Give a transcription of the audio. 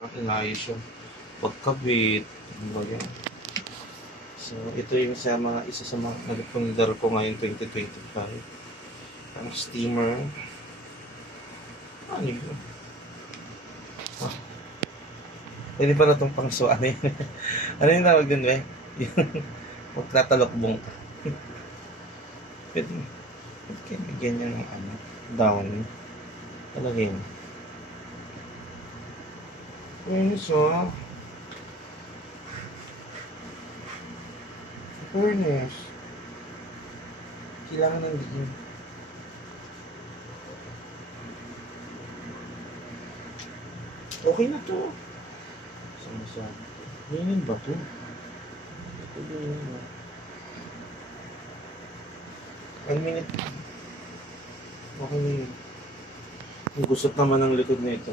Inayos yung pagkabit. Ano ba yan? So, ito yung isa sa mga nagpundar ko ngayon 2025. Ang steamer. Ano yun? Ah, pwede pala itong pangso. Ano yun? Ano yung tawag din ba? Yung magtatalokbong ka. Pwede. Pwede bigyan niya ng ano, down. Talaga yun. So, fairness. Kailangan ng diin. Okay na to. Sama-sama. Ganyan ba to? Ito ganyan ba? 1 minute. Okay na yun. Ang gusot naman ang likod na ito.